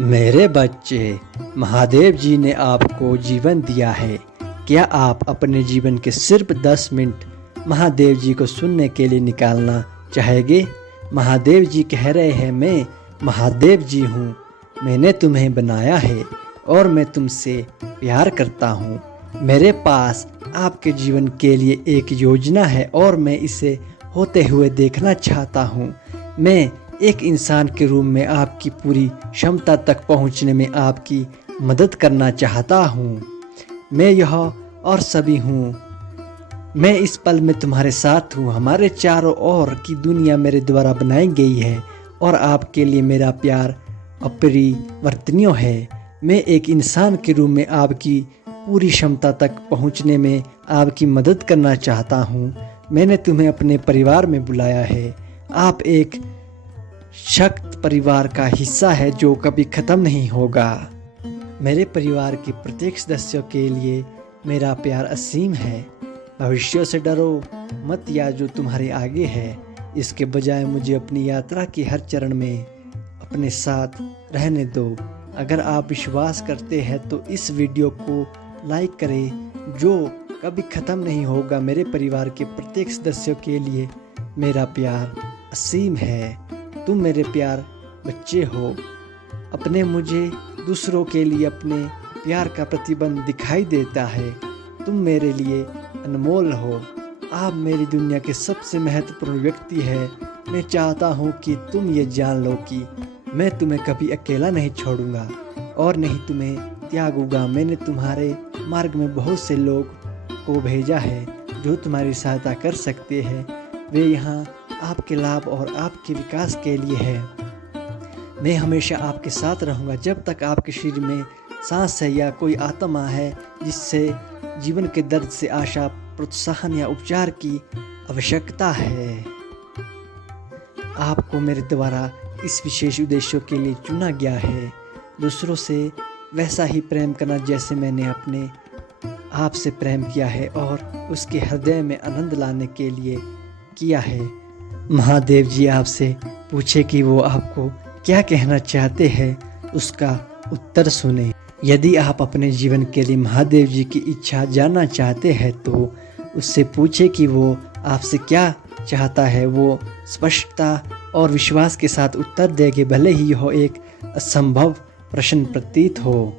मेरे बच्चे, महादेव जी ने आपको जीवन दिया है। क्या आप अपने जीवन के सिर्फ 10 मिनट महादेव जी को सुनने के लिए निकालना चाहेंगे? महादेव जी कह रहे हैं, मैं महादेव जी हूँ, मैंने तुम्हें बनाया है और मैं तुमसे प्यार करता हूँ। मेरे पास आपके जीवन के लिए एक योजना है और मैं इसे होते हुए देखना चाहता हूँ। मैं एक इंसान के रूप में आपकी पूरी क्षमता तक पहुंचने में आपकी मदद करना चाहता हूं। मैं यह और सभी हूं। मैं इस पल में तुम्हारे साथ हूं। हमारे चारों ओर की दुनिया मेरे द्वारा बनाई गई है और आपके लिए मेरा प्यार अपरिवर्तनीय है। मैं एक इंसान के रूप में आपकी पूरी क्षमता तक पहुंचने में आपकी मदद करना चाहता हूं। मैंने तुम्हें अपने परिवार में बुलाया है। आप एक शक्त परिवार का हिस्सा है जो कभी खत्म नहीं होगा। मेरे परिवार के प्रत्येक सदस्यों के लिए मेरा प्यार असीम है। भविष्य से डरो मत या जो तुम्हारे आगे है। इसके बजाय मुझे अपनी यात्रा के हर चरण में अपने साथ रहने दो। अगर आप विश्वास करते हैं तो इस वीडियो को लाइक करें जो कभी खत्म नहीं होगा। मेरे परिवार के प्रत्येक सदस्यों के लिए मेरा प्यार असीम है। तुम मेरे प्यार बच्चे हो। अपने मुझे दूसरों के लिए अपने प्यार का प्रतिबिंब दिखाई देता है। तुम मेरे लिए अनमोल हो। आप मेरी दुनिया के सबसे महत्वपूर्ण व्यक्ति है। मैं चाहता हूँ कि तुम ये जान लो कि मैं तुम्हें कभी अकेला नहीं छोड़ूंगा और नहीं तुम्हें त्यागूंगा। मैंने तुम्हारे मार्ग में बहुत से लोग को भेजा है जो तुम्हारी सहायता कर सकते हैं। वे यहाँ आपके लाभ और आपके विकास के लिए है। मैं हमेशा आपके साथ रहूँगा जब तक आपके शरीर में सांस है या कोई आत्मा है जिससे जीवन के दर्द से आशा, प्रोत्साहन या उपचार की आवश्यकता है। आपको मेरे द्वारा इस विशेष उद्देश्य के लिए चुना गया है। दूसरों से वैसा ही प्रेम करना जैसे मैंने अपने आप से प्रेम किया है और उसके हृदय में आनंद लाने के लिए किया है। महादेव जी आपसे पूछे कि वो आपको क्या कहना चाहते हैं, उसका उत्तर सुने। यदि आप अपने जीवन के लिए महादेव जी की इच्छा जानना चाहते हैं तो उससे पूछे कि वो आपसे क्या चाहता है। वो स्पष्टता और विश्वास के साथ उत्तर देंगे, भले ही यह एक असंभव प्रश्न प्रतीत हो।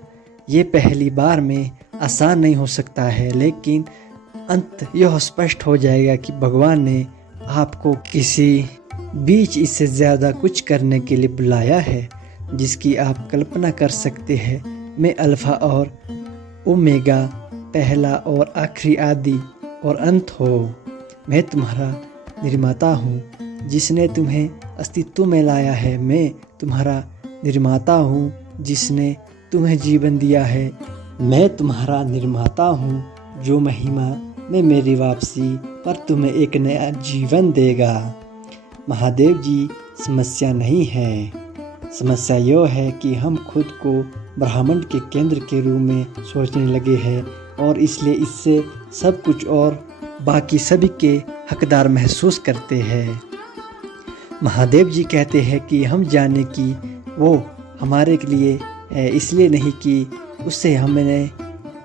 ये पहली बार में आसान नहीं हो सकता है, लेकिन अंत यह स्पष्ट हो जाएगा कि भगवान ने आपको किसी बीच इससे ज़्यादा कुछ करने के लिए बुलाया है जिसकी आप कल्पना कर सकते हैं। मैं अल्फा और ओमेगा, पहला और आखिरी, आदि और अंत हो। मैं तुम्हारा निर्माता हूँ जिसने तुम्हें अस्तित्व में लाया है। मैं तुम्हारा निर्माता हूँ जिसने तुम्हें जीवन दिया है। मैं तुम्हारा निर्माता हूँ जो महिमा में मेरी वापसी पर तुम्हें एक नया जीवन देगा। महादेव जी समस्या नहीं है। समस्या यह है कि हम खुद को ब्रह्मांड के केंद्र के रूप में सोचने लगे हैं और इसलिए इससे सब कुछ और बाकी सभी के हकदार महसूस करते हैं। महादेव जी कहते हैं कि हम जाने कि वो हमारे लिए है, इसलिए नहीं कि उससे हमें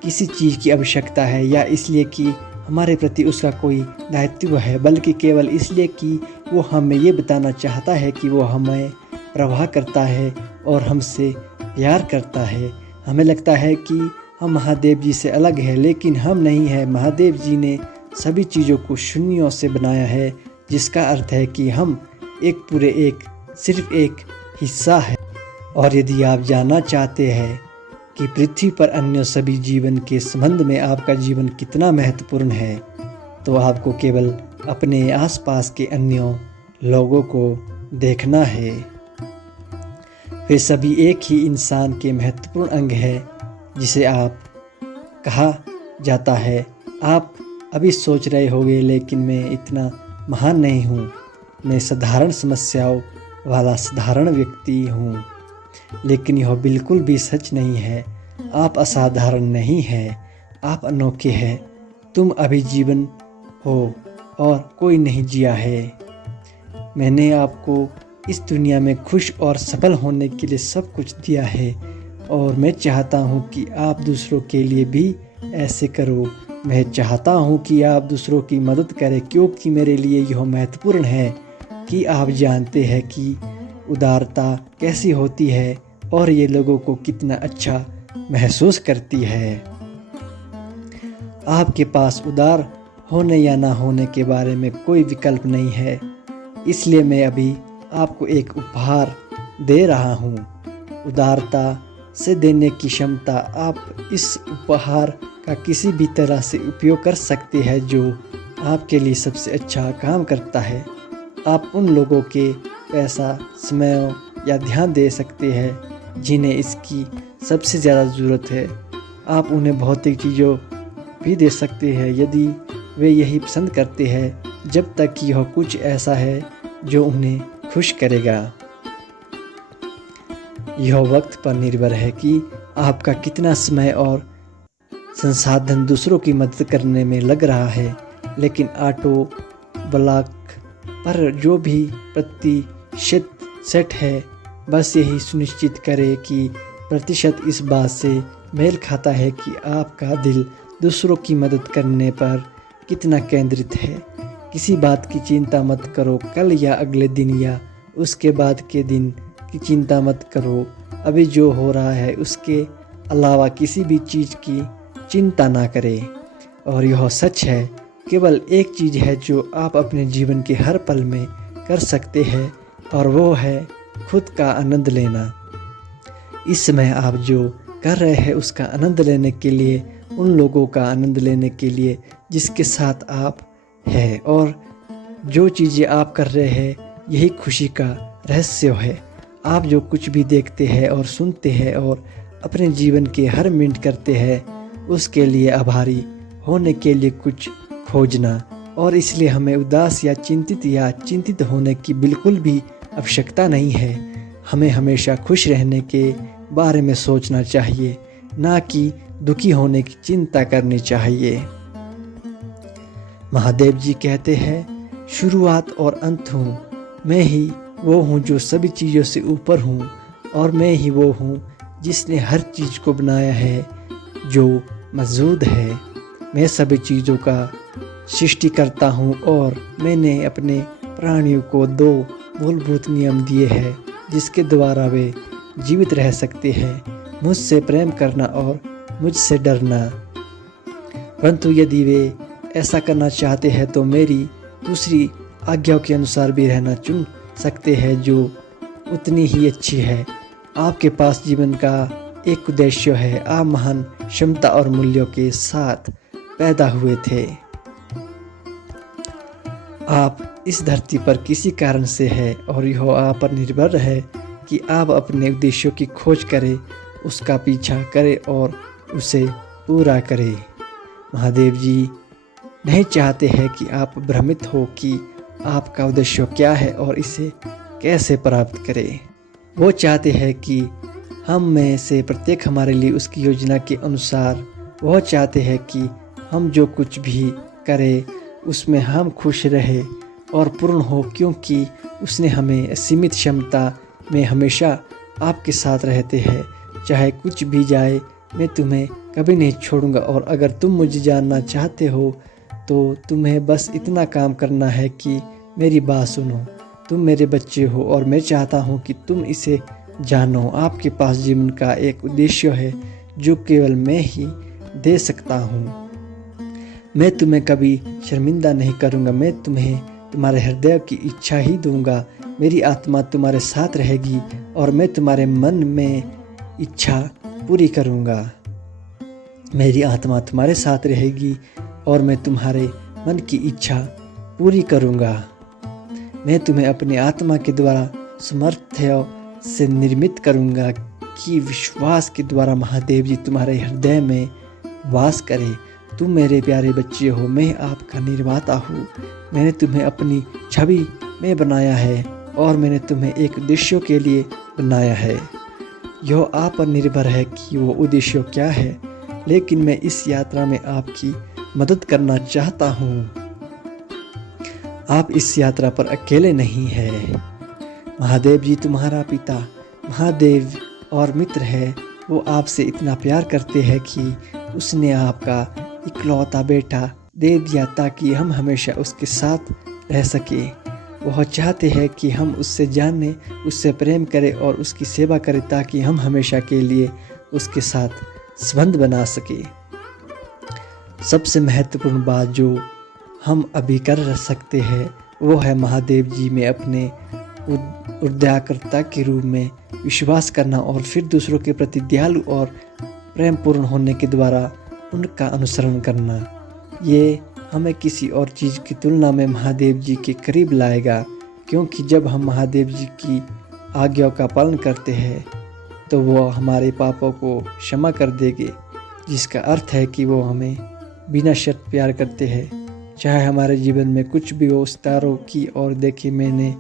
किसी चीज़ की आवश्यकता है या इसलिए कि हमारे प्रति उसका कोई दायित्व है, बल्कि केवल इसलिए कि वो हमें ये बताना चाहता है कि वो हमें प्रवाह करता है और हमसे प्यार करता है। हमें लगता है कि हम महादेव जी से अलग हैं, लेकिन हम नहीं हैं। महादेव जी ने सभी चीज़ों को शून्यों से बनाया है, जिसका अर्थ है कि हम एक पूरे सिर्फ एक हिस्सा है। और यदि आप जानना चाहते हैं कि पृथ्वी पर अन्य सभी जीवन के संबंध में आपका जीवन कितना महत्वपूर्ण है, तो आपको केवल अपने आसपास के अन्य लोगों को देखना है। वे सभी एक ही इंसान के महत्वपूर्ण अंग है जिसे आप कहा जाता है। आप अभी सोच रहे होंगे, लेकिन मैं इतना महान नहीं हूँ। मैं साधारण समस्याओं वाला साधारण व्यक्ति हूँ। लेकिन यह बिल्कुल भी सच नहीं है। आप असाधारण नहीं हैं, आप अनोखे हैं। तुम अभी जीवन हो और कोई नहीं जिया है। मैंने आपको इस दुनिया में खुश और सफल होने के लिए सब कुछ दिया है और मैं चाहता हूँ कि आप दूसरों के लिए भी ऐसे करो। मैं चाहता हूँ कि आप दूसरों की मदद करें, क्योंकि मेरे लिए यह महत्वपूर्ण है कि आप जानते हैं कि उदारता कैसी होती है और ये लोगों को कितना अच्छा महसूस करती है। आपके पास उदार होने या ना होने के बारे में कोई विकल्प नहीं है, इसलिए मैं अभी आपको एक उपहार दे रहा हूँ। उदारता से देने की क्षमता। आप इस उपहार का किसी भी तरह से उपयोग कर सकते हैं जो आपके लिए सबसे अच्छा काम करता है। आप उन लोगों के पैसा, समय या ध्यान दे सकते हैं जिन्हें इसकी सबसे ज़्यादा ज़रूरत है। आप उन्हें भौतिक चीज़ों भी दे सकते हैं यदि वे यही पसंद करते हैं, जब तक कि यह कुछ ऐसा है जो उन्हें खुश करेगा। यह वक्त पर निर्भर है कि आपका कितना समय और संसाधन दूसरों की मदद करने में लग रहा है, लेकिन ऑटो ब्लॉक पर जो भी प्रतिशत सेट है, बस यही सुनिश्चित करें कि प्रतिशत इस बात से मेल खाता है कि आपका दिल दूसरों की मदद करने पर कितना केंद्रित है। किसी बात की चिंता मत करो, कल या अगले दिन या उसके बाद के दिन की चिंता मत करो। अभी जो हो रहा है उसके अलावा किसी भी चीज़ की चिंता ना करें। और यह सच है, केवल एक चीज़ है जो आप अपने जीवन के हर पल में कर सकते हैं और वो है खुद का आनंद लेना। इस समय आप जो कर रहे हैं उसका आनंद लेने के लिए, उन लोगों का आनंद लेने के लिए जिसके साथ आप हैं, और जो चीज़ें आप कर रहे हैं यही खुशी का रहस्य है। आप जो कुछ भी देखते हैं और सुनते हैं और अपने जीवन के हर मिनट करते हैं, उसके लिए आभारी होने के लिए कुछ खोजना। और इसलिए हमें उदास या चिंतित होने की बिल्कुल भी आवश्यकता नहीं है। हमें हमेशा खुश रहने के बारे में सोचना चाहिए, ना कि दुखी होने की चिंता करनी चाहिए। महादेव जी कहते हैं, शुरुआत और अंत हूँ, मैं ही वो हूँ जो सभी चीज़ों से ऊपर हूँ, और मैं ही वो हूँ जिसने हर चीज़ को बनाया है जो मौजूद है। मैं सभी चीज़ों का सृष्टि करता हूँ और मैंने अपने प्राणियों को 2 मूलभूत नियम दिए हैं जिसके द्वारा वे जीवित रह सकते हैं, मुझसे प्रेम करना और मुझसे डरना। परंतु यदि वे ऐसा करना चाहते हैं तो मेरी दूसरी आज्ञाओं के अनुसार भी रहना चुन सकते हैं, जो उतनी ही अच्छी है। आपके पास जीवन का एक उद्देश्य है। आप महान क्षमता और मूल्यों के साथ पैदा हुए थे। आप इस धरती पर किसी कारण से है और यह आप पर निर्भर है कि आप अपने उद्देश्यों की खोज करें, उसका पीछा करें और उसे पूरा करें। महादेव जी नहीं चाहते हैं कि आप भ्रमित हो कि आपका उद्देश्य क्या है और इसे कैसे प्राप्त करें। वो चाहते हैं कि हम में से प्रत्येक हमारे लिए उसकी योजना के अनुसार, वह चाहते हैं कि हम जो कुछ भी करें उसमें हम खुश रहे और पूर्ण हो, क्योंकि उसने हमें सीमित क्षमता में हमेशा आपके साथ रहते हैं। चाहे कुछ भी जाए, मैं तुम्हें कभी नहीं छोड़ूंगा। और अगर तुम मुझे जानना चाहते हो तो तुम्हें बस इतना काम करना है कि मेरी बात सुनो। तुम मेरे बच्चे हो और मैं चाहता हूँ कि तुम इसे जानो। आपके पास जीवन का एक उद्देश्य है जो केवल मैं ही दे सकता हूँ। मैं तुम्हें कभी शर्मिंदा नहीं करूँगा। मैं तुम्हें तुम्हारे हृदय की इच्छा ही दूंगा। मेरी आत्मा तुम्हारे साथ रहेगी और मैं तुम्हारे मन में इच्छा पूरी करूँगा। मेरी आत्मा तुम्हारे साथ रहेगी और मैं तुम्हारे मन की इच्छा पूरी करूँगा। मैं तुम्हें अपनी आत्मा के द्वारा सामर्थ्य से निर्मित करूँगा कि विश्वास के द्वारा महादेव जी तुम्हारे हृदय में वास करे। तुम मेरे प्यारे बच्चे हो, मैं आपका निर्माता हूँ। मैंने तुम्हें अपनी छवि में बनाया है और मैंने तुम्हें एक उद्देश्य के लिए बनाया है। यह आप पर निर्भर है कि वो उद्देश्य क्या है, लेकिन मैं इस यात्रा में आपकी मदद करना चाहता हूँ। आप इस यात्रा पर अकेले नहीं हैं। महादेव जी तुम्हारा पिता महादेव और मित्र है, वो आपसे इतना प्यार करते हैं कि उसने आपका इकलौता बेटा दे दिया ताकि हम हमेशा उसके साथ रह सके। वह चाहते हैं कि हम उससे जाने, उससे प्रेम करें और उसकी सेवा करें ताकि हम हमेशा के लिए उसके साथ संबंध बना सके। सबसे महत्वपूर्ण बात जो हम अभी कर सकते हैं वो है महादेव जी में अपने उद्धारकर्ता के रूप में विश्वास करना और फिर दूसरों के प्रति दयालु और प्रेमपूर्ण होने के द्वारा उनका अनुसरण करना। ये हमें किसी और चीज़ की तुलना में महादेव जी के करीब लाएगा, क्योंकि जब हम महादेव जी की आज्ञाओं का पालन करते हैं तो वो हमारे पापों को क्षमा कर देंगे, जिसका अर्थ है कि वो हमें बिना शर्त प्यार करते हैं। चाहे हमारे जीवन में कुछ भी हो, सितारों की ओर देखी मैंने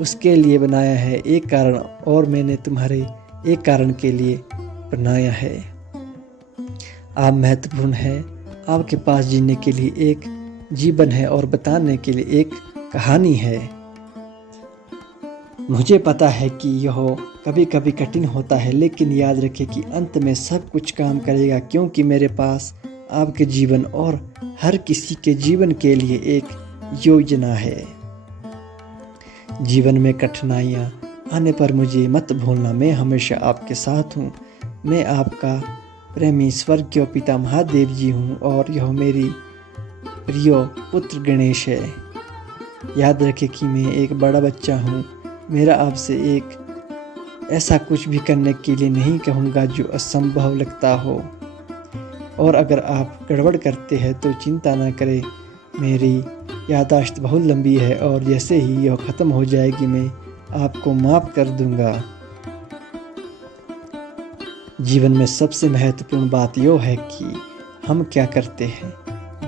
उसके लिए बनाया है एक कारण, और मैंने तुम्हारे एक कारण के लिए बनाया है। आप महत्वपूर्ण है, आपके पास जीने के लिए एक जीवन है और बताने के लिए एक कहानी है। मुझे पता है कि यह कभी कभी कठिन होता है, लेकिन याद रखें कि अंत में सब कुछ काम करेगा, क्योंकि मेरे पास आपके जीवन और हर किसी के जीवन के लिए एक योजना है। जीवन में कठिनाइयाँ आने पर मुझे मत भूलना, मैं हमेशा आपके साथ हूँ। मैं आपका प्रेमी स्वर्गीय पिता महादेव जी हूँ और यह मेरी प्रिय पुत्र गणेश है। याद रखें कि मैं एक बड़ा बच्चा हूँ। मेरा आपसे एक ऐसा कुछ भी करने के लिए नहीं कहूँगा जो असंभव लगता हो, और अगर आप गड़बड़ करते हैं तो चिंता ना करें, मेरी याददाश्त बहुत लंबी है और जैसे ही यह ख़त्म हो जाएगी मैं आपको माफ़ कर दूंगा। जीवन में सबसे महत्वपूर्ण बात यह है कि हम क्या करते हैं,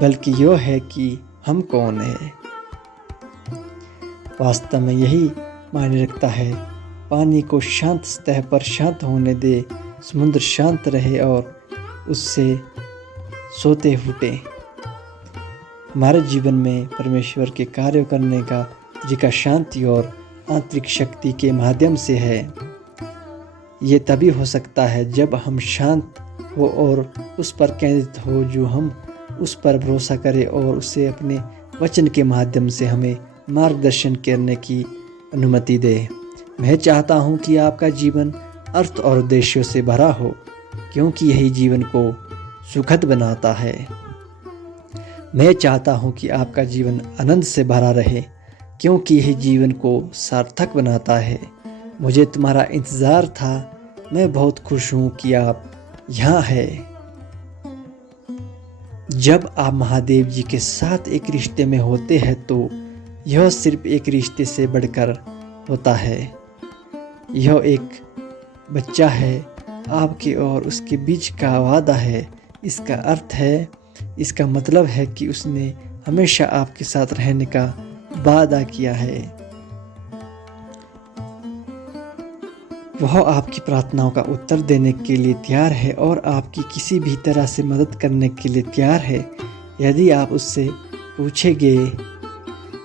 बल्कि यह है कि हम कौन हैं। वास्तव में यही मायने रखता है। पानी को शांत सतह पर शांत होने दे, समुद्र शांत रहे और उससे सोते फूटे। हमारे जीवन में परमेश्वर के कार्य करने का तरीका शांति और आंतरिक शक्ति के माध्यम से है। ये तभी हो सकता है जब हम शांत हो और उस पर केंद्रित हो जो हम उस पर भरोसा करें और उसे अपने वचन के माध्यम से हमें मार्गदर्शन करने की अनुमति दे। मैं चाहता हूँ कि आपका जीवन अर्थ और उद्देश्यों से भरा हो, क्योंकि यही जीवन को सुखद बनाता है। मैं चाहता हूँ कि आपका जीवन आनंद से भरा रहे, क्योंकि यही जीवन को सार्थक बनाता है। मुझे तुम्हारा इंतज़ार था। मैं बहुत खुश हूँ कि आप यहाँ हैं। जब आप महादेव जी के साथ एक रिश्ते में होते हैं तो यह सिर्फ एक रिश्ते से बढ़कर होता है। यह एक बच्चा है आपके और उसके बीच का वादा है। इसका अर्थ है, इसका मतलब है कि उसने हमेशा आपके साथ रहने का वादा किया है। वह आपकी प्रार्थनाओं का उत्तर देने के लिए तैयार है और आपकी किसी भी तरह से मदद करने के लिए तैयार है। यदि आप उससे पूछेंगे,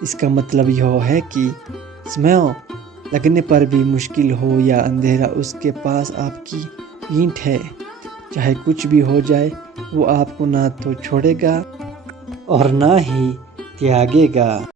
इसका मतलब यह है कि समय लगने पर भी मुश्किल हो या अंधेरा, उसके पास आपकी ईंट है। चाहे कुछ भी हो जाए, वो आपको ना तो छोड़ेगा और ना ही त्यागेगा।